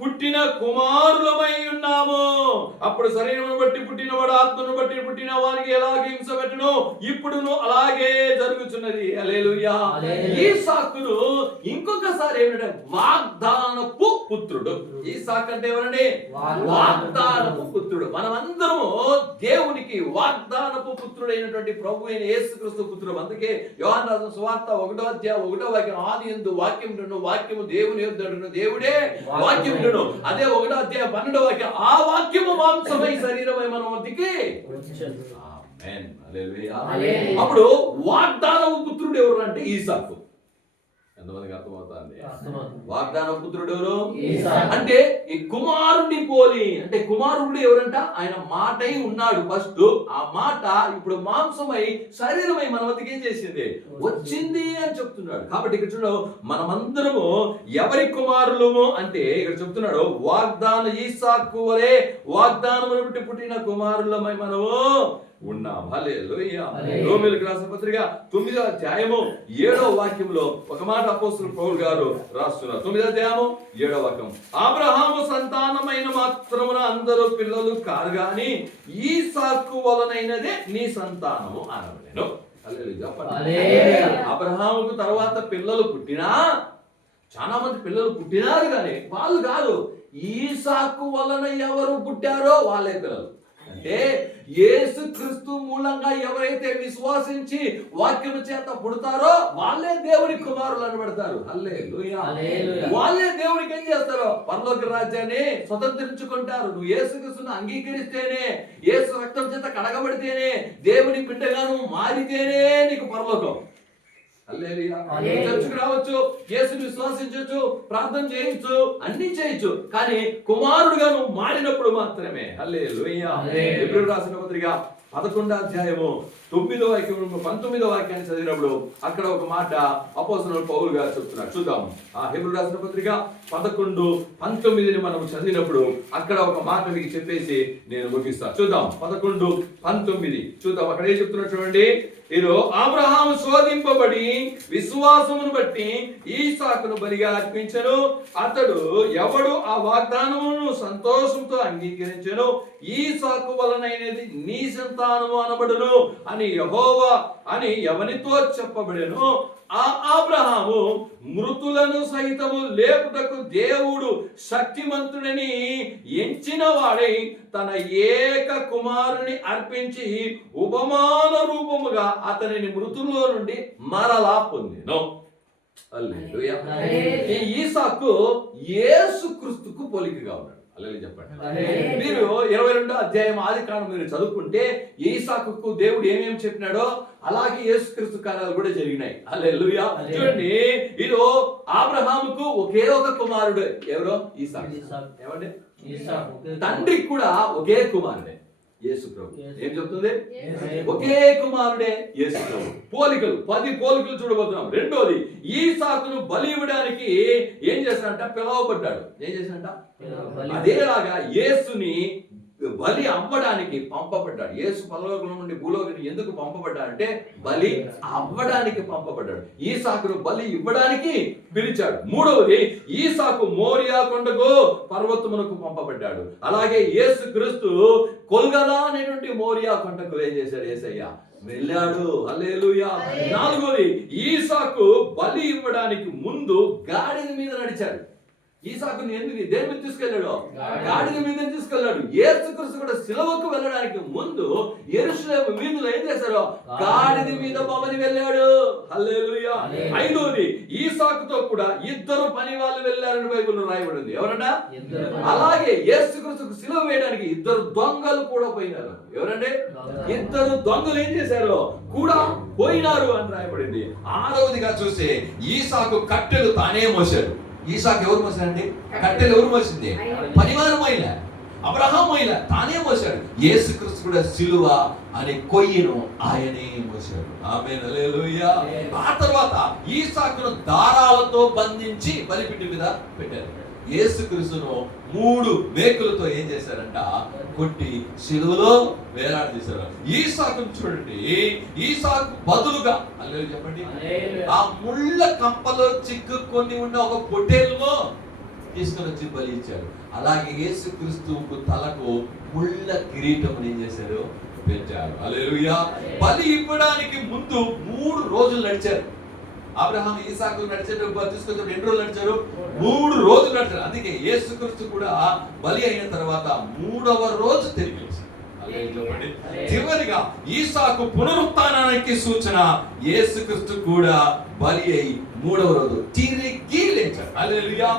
పుట్టిన కుమారులమై ఉన్నాము. అప్పుడు శరీరమును బట్టి పుట్టినవాడు ఆత్మను బట్టి పుట్టిన వారికి ఎలాగ హింస పెట్టును, ఇప్పుడును అలాగే జరుగుతున్నది. హల్లెలూయా. ఈసాకును ఇంకొకసారి ఏమిటంటే వాగ్దానపు పుత్రుడు. ఈసాకు అంటే ఎవరండి? వాగ్దానపు పుత్రుడు. మనమందరము దేవునికి వాగ్దానపు పుత్రుడైనటువంటి ప్రభు అయిన యేసుక్రీస్తు పుత్రుడు. అందుకే యోహాను రాసిన సువార్త 1వ అధ్యాయం 1వ వాక్యం, ఆదియందు వాక్యం ఉండును, వాక్యము దేవుని యొద్ద ఉండును, దేవుడే వాక్యం. అదే 1వ అధ్యాయం 12వ వాక్యం, ఆ వాక్యము మాంసమై శరీరమై మన వద్దకి. అప్పుడు వాగ్దానపు పుత్రుడు ఎవరు అంటే ఈసాకు. ఎంతమందికి అర్థమవుతుంది? వాగ్దాన పుత్రుడు ఎవరు ఈసాకు. అంటే ఈ కుమారుడిని పోలి, అంటే కుమారుడు ఎవరంట? ఆయన మాటై ఉన్నాడు ఫస్ట్. ఆ మాట ఇప్పుడు మాంసమై శరీరమై మన వద్దకు ఏం చేసింది? వచ్చింది అని చెప్తున్నాడు. కాబట్టి ఇక్కడ చూడ మనమందరము ఎవరి కుమారులము అంటే ఇక్కడ చెప్తున్నాడు వాగ్దాన ఈసాకు వలె వాగ్దానమును బట్టి పుట్టిన కుమారులమై మనము ఉన్నాం. హల్లెలూయా. రోమీయులకు రాసిన పత్రిక 9వ అధ్యాయము 7వ వాక్యంలో ఒక మాట అపోస్తలుడు పౌలు గారు రాస్తున్నారు. 9వ అధ్యాయము 7వ వాక్యం, అబ్రహాము సంతానమైన మాత్రమున అందరూ పిల్లలు కాదు గాని ఈసాకు వలనైనదే నీ సంతానము అనబడెను. హల్లెలూయా. అబ్రహాముకు తర్వాత పిల్లలు పుట్టినా, చాలా మంది పిల్లలు పుట్టినారు కానీ వాళ్ళు కాదు, ఈసాకు వలన ఎవరు పుట్టారో వాళ్ళే పిల్లలు. అంటే యేసుక్రీస్తు మూలంగా ఎవరైతే విశ్వాసించి వాక్యము చేత పుడతారో వాళ్ళే దేవుని కుమారులు అనబడతారు. హల్లెలూయా. వాళ్ళే దేవునికి ఏం చేస్తారో పరలోక రాజ్యాన్ని స్వతంత్రించుకుంటారు. నువ్వు యేసుక్రీస్తును అంగీకరిస్తేనే, యేసు రక్తం చేత కడగబడితేనే, దేవుని బిడ్డగా నువ్వు మారితేనే నీకు పరలోకం. చర్చకు రావచ్చు, యేసుని విశ్వాసించవచ్చు, ప్రార్థన చేయొచ్చు, అన్ని చేయొచ్చు, కానీ కుమారుడుగా నువ్వు మారినప్పుడు మాత్రమే. హల్లెలూయా. హెబ్రీయులకు రాసిన పత్రిక 11వ అధ్యాయము 9వ వాక్యం 19వ వాక్యాన్ని చదివినప్పుడు అక్కడ ఒక మాట అపోస్తలుడు పౌలు గారు చెప్తున్నారు. చూద్దాం. ఆ హెబ్రీయులకు రాసిన పత్రిక 11:19 మనం చదివినప్పుడు అక్కడ ఒక మాట మీకు చెప్పేసి నేను ముగిస్తాను. చూద్దాం. 11:19 చూద్దాం. అక్కడ ఏం చెప్తున్నారు చూడండి. ఇదో అబ్రహాము శోధింపబడి విశ్వాసమును బట్టి ఈసాకును బలిగా అర్పించెను. అతడు ఎవడు ఆ వాగ్దానమును సంతోషంతో అంగీకరించెను, ఈసాకు వలనైనది నీ సంతానము అనబడును అని యెహోవా అని ఎవనితో చెప్పబడెను. ఆ అబ్రహాము మృతులను సైతము లేపుటకు దేవుడు శక్తిమంతుడని ఎంచిన వాడై తన ఏక కుమారుని అర్పించి ఉపమాన రూపముగా అతనిని మృతుల్లో నుండి మరలా పొందెను. హల్లెలూయా. ఈ ఈసాకు యేసుక్రీస్తుకు పోలికగా ఉన్నాడు. హల్లెలూయా చెప్పండి. మీరు 22వ అధ్యాయం ఆదికాండం మీరు చదువుకుంటే ఈసాకుకు దేవుడు ఏమేమి చెప్పినాడో అలాగే యేసుక్రీస్తు కార్యాలు కూడా జరిగినాయి. హల్లెలూయా. చూడండి, ఇదో అబ్రహాముకు ఒకే ఒక కుమారుడు. ఎవరో? ఈసాకు. ఏమండి? తండ్రికి కూడా ఒకే కుమారుడే యేసు ప్రభు. ఏం చెప్తుంది? ఒకే కుమారుడే యేసు ప్రభు. పోలికలు 10 పోలికలు చూడబోతున్నాం. రెండోది, ఈసాకును బలి ఇవ్వడానికి ఏం చేశాడంట? పిలవబడ్డాడు. ఏం చేశాడంట? అదేలాగా యేసుని బలి అవ్వడానికి పంపబడ్డాడు. యేసు పరలోకం నుండి భూలోకానికి ఎందుకు పంపబడ్డాడంటే బలి అవ్వడానికి పంపబడ్డాడు. ఈసాకును బలి ఇవ్వడానికి పిలిచాడు. మూడవది, ఈసాకు మోరియా కొండకు పర్వతమునకు పంపబడ్డాడు. అలాగే యేసుక్రీస్తు కొల్గదా అనేటువంటి మోరియా కొండకు ఏం చేశాడు? యేసయ్య వెళ్ళాడు. హల్లెలూయా. నాలుగోది, ఈసాకు బలి ఇవ్వడానికి ముందు గాడిద మీద నడిచాడు. ఈసాకుని ఎందుకు దేని మీద తీసుకెళ్ళాడు? గాడిద మీద తీసుకెళ్ళాడు. యేసుక్రీస్తు కూడా సిలువకు వెళ్ళడానికి ముందు యెరూషలేము వీధులు ఏం చేశారు? గాడిద మీద బొమ్మని వెళ్ళాడు. హల్లెలూయా. ఐదోది, ఈసాకుతో కూడా 2 పని వాళ్ళు వెళ్ళారని బైబిల్లో రాయబడింది. ఎవరన్నా? అలాగే యేసుక్రీస్తుకు సిలువ వేయడానికి 2 దొంగలు కూడా పోయినారు. ఎవరండి? 2 దొంగలు ఏం చేశారు? కూడా పోయినారు అని రాయబడింది. ఆరవదిగా చూస్తే ఈసాకు కట్టెలు తానే మోసాడు. ఈసాకు ఎవరు మోసాడండి? కట్టెలు ఎవరు మోసింది? పనివారు మోయల, అబ్రహాం మోయల, తానే మోసాడు. యేసుక్రీస్తు కూడా సిలువ అనే కొయ్యను ఆయనే మోసాడు. ఆమేన్. హల్లెలూయా. ఆ తర్వాత ఈసాకును దారాలతో బంధించి బలిపీఠం మీద పెట్టారు. యేసుక్రీస్తును 3 మేకులతో ఏం చేశారంట? కొట్టి సిలువలో వేలాడదీశారు. ఈసాకును చూడండి, ఈసాకు బదులుగా హల్లెలూయా చెప్పండి, ఆ ముళ్ళ కంపలో చిక్కుకొని ఉన్న ఒక పొట్టేలును తీసుకొని వచ్చి బలి ఇచ్చారు. అలాగే యేసుక్రీస్తుకు తలకు ముళ్ళ కిరీటం ఏం చేశారు? పెట్టారు. హల్లెలూయా. బలి ఇవ్వడానికి ముందు 3 రోజులు నడిచారు. అబ్రహాం ఈసాకు నడిచేటప్పుడు తీసుకొచ్చి 2 రోజులు నడిచారు, 3 రోజులు నడిచారు. అందుకే యేసుక్రీస్తు కూడా బలి అయిన తర్వాత 3వ రోజు తిరిగి చివరిగా ఈసాకు పునరుత్థానానికి సూచన. యేసుక్రీస్తు కూడా బలి అయి 3వ రోజు తిరిగి లేచాడు. హల్లెలూయా.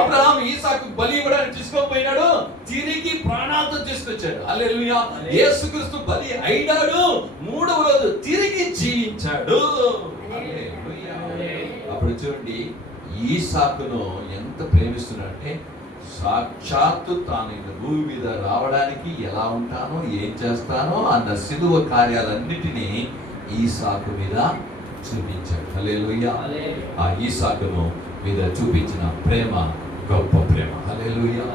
అబ్రహాం ఈసాకు బలి ఇవ్వడానికి తీసుకోపోయినాడు, తిరిగి ప్రాణాలతో తీసుకొచ్చాడు. హల్లెలూయా. యేసుక్రీస్తు బలి అయినాడు, 3వ రోజు తిరిగి జీవించాడు. అప్పుడు చూడండి ఈసాకును ఎంత ప్రేమిస్తున్నాడంటే సాక్షాత్తు తాను భూమి మీద రావడానికి ఎలా ఉంటానో ఏం చేస్తానో అన్న సిలువ కార్యాలన్నిటినీ ఈసాకు మీద చూపించాడు. హల్లెలూయా. ఆ ఈసాకును మీద చూపించిన ప్రేమ గొప్ప ప్రేమ. హల్లెలూయా.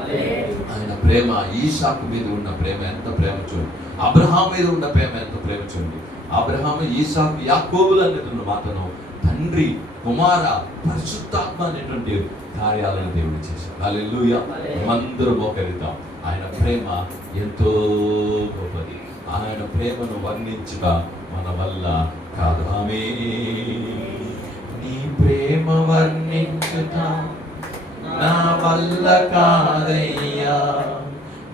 ఆయన ప్రేమ, ఈసాకు మీద ఉన్న ప్రేమ ఎంత ప్రేమ చూడండి. అబ్రహాం మీద ఉన్న ప్రేమ ఎంత ప్రేమ చూడండి. అబ్రహాము, ఈసాకు, యాకోబులు అనేటువంటి మాటను తండ్రి, కుమార, పరిశుద్ధాత్మ అనేటువంటి కార్యాలను దేవుడు చేశాడు. హల్లెలూయా. మనమందరూ మోకరిద్దాం. ఆయన ప్రేమ ఎంతో గొప్పది. ఆయన ప్రేమను వర్ణించుట మన వల్ల కాదు. ఆమేన్. నీ ప్రేమ వర్ణించుట నా వల్ల కాదయ్యా,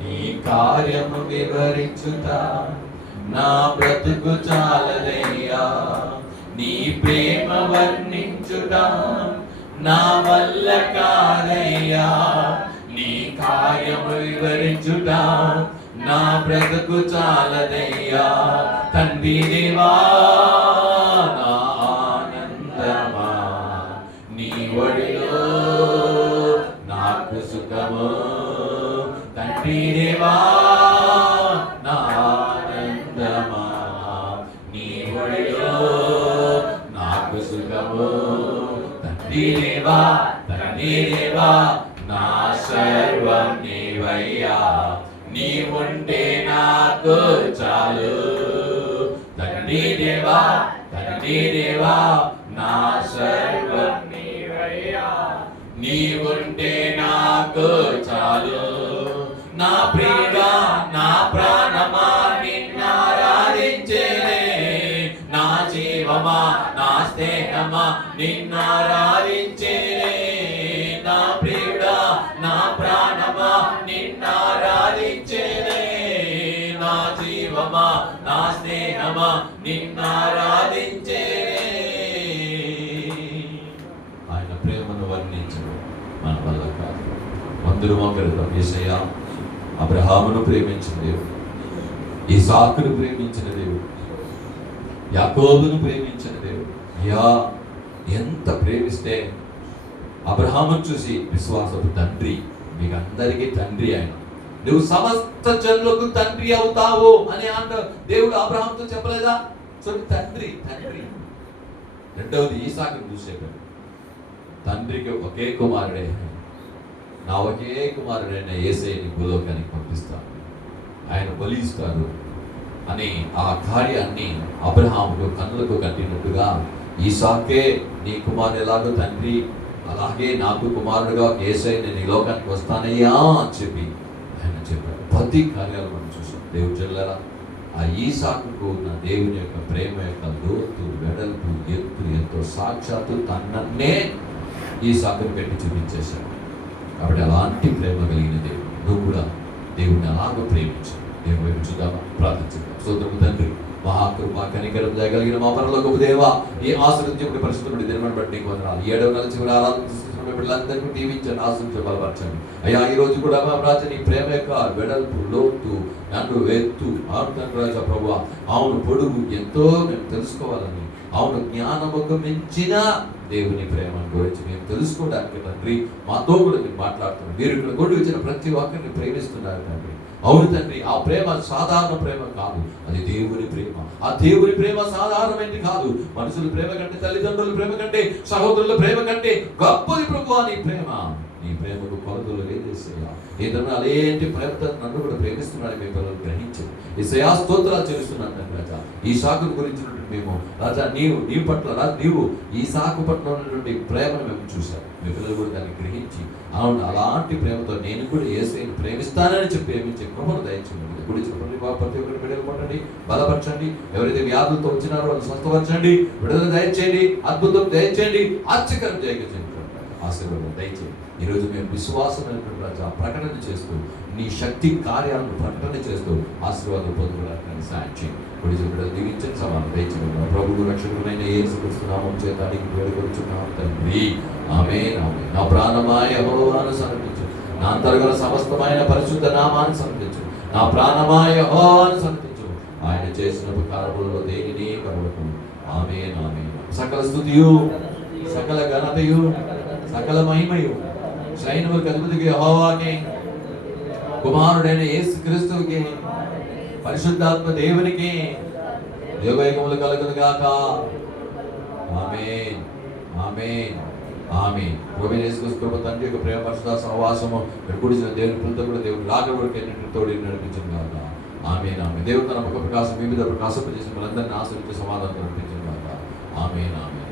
నీ కార్యము వివరించుట నా బ్రతుకు చాలదయ్యా. నీ ప్రేమ వర్ణించుట నా వల్ల కాదయ్యా, నీ కార్యము వివరించుట నా బ్రతుకు చాలదయ్యా. తండ్రి దేవా నా ఆనందమా, నీ ఒడిలో నాకు సుఖము. తండ్రి దేవా నా ఆనందమా, నీ ఒడిలో నాకు సుఖము. తండ్రి దేవా, తండ్రి దేవా నా సర్వం నీవయ్యా, నీ ఉంటే నాకు చాలు. తండ్రి దేవా, తండ్రి దేవా నా సర్వం నీవయ్యా, నీ ఉంటే నాకు చాలు. నా ప్రియుడా, నా ప్రాణమా నిన్నారాధించేనే, నా జీవమా, నా స్నేహమా నిన్నారాధించేనే. నా ప్రియుడా, నా ప్రాణమా నిన్నారాధించేనే, నా జీవమా, నా స్నేహమా నిన్నారాధించేనే. ఆయన ప్రేమను వర్ణించడం మన వల్ల కాదు. అందరూ మోకరిద్దాం. యేసయ్యా అబ్రహామును ప్రేమించిన దేవుడు, ఇసాకును ప్రేమించిన దేవుడు, యాకోబును ప్రేమించిన దేవుడు. అయ్యా ఎంత ప్రేమిస్తే అబ్రహామును చూసి విశ్వాసపు తండ్రి, మీకు అందరికీ తండ్రి ఆయన, నువ్వు సమస్త జనులకు తండ్రి అవుతావు అని అన్న దేవుడు అబ్రహాంతో చెప్పలేదా? చూడండి, తండ్రి తండ్రి. రెండవది ఈసాకును చూసేవాడు, తండ్రికి ఒకే కుమారుడే, నా ఒకే కుమారుడైన యేసయ్యని భూలోకానికి పంపిస్తాను, ఆయన బలిస్తారు అని ఆ కార్యాన్ని అబ్రహాముకు కన్నులకు కట్టినట్టుగా ఈసాకే నీ కుమారుడు ఎలాగో తండ్రి, అలాగే నాకు కుమారుడుగా యేసయ్య నేను ఈ లోకానికి వస్తానయ్యా అని చెప్పి ఆయన చెప్పాడు. ప్రతి కార్యాలు మనం చూసాం. దేవుడు చెల్లరా, ఆ ఈసాకుకు ఉన్న దేవుని యొక్క ప్రేమ యొక్క లోతు, వెడల్పు, ఎత్తు ఎంతో సాక్షాత్తు తనన్నే ఈసాకును పెట్టి చూపించేశాడు. కాబట్టి అలాంటి ప్రేమ కలిగిన దేవుడు, నువ్వు కూడా దేవుడిని అలాగ ప్రేమించు. దేవుని వైపు చూద్దామా? ప్రార్థించుదాం. స్తోత్రము తండ్రి, మహాకృప కనికరం దయగలిగిన మా పరలోకపు దేవా, ఏ ఆశీర్వదించబడి పరిశుద్ధుడి దినమని బట్టి నీకు వందనాలు. 7వ నెల చివరి ఆరాధన బిడ్డలందరికీ దీవించండి, ఆశించి బలపరచండి. అయ్యా ఈ రోజు కూడా మా రాజా నీ ప్రేమ యొక్క వెడల్పు, లోతు, నన్ను ఎత్తు, అవును రాజా ప్రభువా, అవును పొడుగు ఎంతో మేము తెలుసుకోవాలని, అవును జ్ఞానముకు మించిన దేవుని ప్రేమను గురించి మేము తెలుసుకోవడానికి తండ్రి మాతో కూడా మీరు మాట్లాడుతున్నారు. మీరు ఇక్కడ కొడు ఇచ్చిన ప్రతి ఒక్కరిని ప్రేమిస్తున్నారు తండ్రి. అవును తండ్రి, ఆ ప్రేమ సాధారణ ప్రేమ కాదు, అది దేవుని ప్రేమ. ఆ దేవుని ప్రేమ సాధారణమైనది కాదు. మనుషుల ప్రేమ కంటే, తల్లిదండ్రుల ప్రేమ కంటే, సహోదరుల ప్రేమ కంటే గొప్పది ప్రభువా నీ ప్రేమ. నీ ప్రేమకు కొలతలు లేదేసయ్యా. ఏదన్నా అలాంటి ప్రేమతో నన్ను కూడా ప్రేమిస్తున్నాడు మీ పిల్లలు గ్రహించండి. యేసయ్యా స్తోత్రాలు చేస్తున్నాను తండ్రి రాజా. ఈ సాకు గురించినటువంటి మేము రాజా నీ పట్ల నీవు ఈ సాకు పట్ల ఉన్నటువంటి ప్రేమను మేము చూసాం. మీ పిల్లలు కూడా దాన్ని గ్రహించి అవును అలాంటి ప్రేమతో నేను కూడా యేసయ్యను ప్రేమిస్తానని చెప్పి ప్రేమించే కృపను దయచేయండి. గురించి ప్రతి ఒక్కరి బిడ్డలు కొట్టండి, బలపరచండి. ఎవరైతే వ్యాధులతో వచ్చినారో వాళ్ళు స్వస్థపరచండి, విడుదల దయచేయండి, అద్భుతం దయచేయండి, ఆశ్చర్యం దయచేయండి, ఆశీర్వాదం దయచేయండి. ఈరోజు మేము విశ్వాసమైనటువంటి రాజా ప్రకటన చేస్తూ నీ శక్తి కార్యాలను ప్రకటన చేస్తూ ఆశీర్వాదం పొందుకోవడానికి సాయం చేయండి. గుడి బిడ్డలు దీవించండి, సమానం దయచేయండి. ప్రభువు రక్షకుడైన యేసుక్రీస్తు నామమున చేత నీకు వేడుకొనుచున్నాము తండ్రి. ఆమేన్ ఆమేన్. నా ప్రాణమా యెహోవాను సన్నిధించు, నా అంతర్గత సమస్తమైన పరిశుద్ధ నామాన్ని సన్నిధించు. నా ప్రాణమా యెహోవాను సన్నిధించు, ఆయన చేసిన ఉపకారములలో దేనిని మరవకు. ఆమేన్ ఆమేన్. సకల స్తుతియు సకల ఘనతయు సకల మహిమయు సైన్యములకు అధిపతికి యెహోవాకే, కుమారుడైన యేసు క్రీస్తువుకి, పరిశుద్ధాత్మ దేవునికి యుగయుగములు కలుగును గాక. ఆమేన్, ఆమేన్, ఆమేన్. ప్రభువైన యేసుక్రీస్తు కృప, తండ్రి యొక్క ప్రేమ, పరిశుద్ధ సహవాసము, ఇక్కడ కూడిన దేవుని పిల్లలతో కూడా దేవుని రాకడ వరకు ఎన్నింటి తోడి నడిపించును గాక. ఆమేన్, ఆమేన్. దేవుడు తన ముఖ ప్రకాశం మీ మీద ప్రకాశింపజేసి మనందరినీ ఆశీర్వదించి సమాధానం నడిపించును గాక. ఆమేన్, ఆమేన్.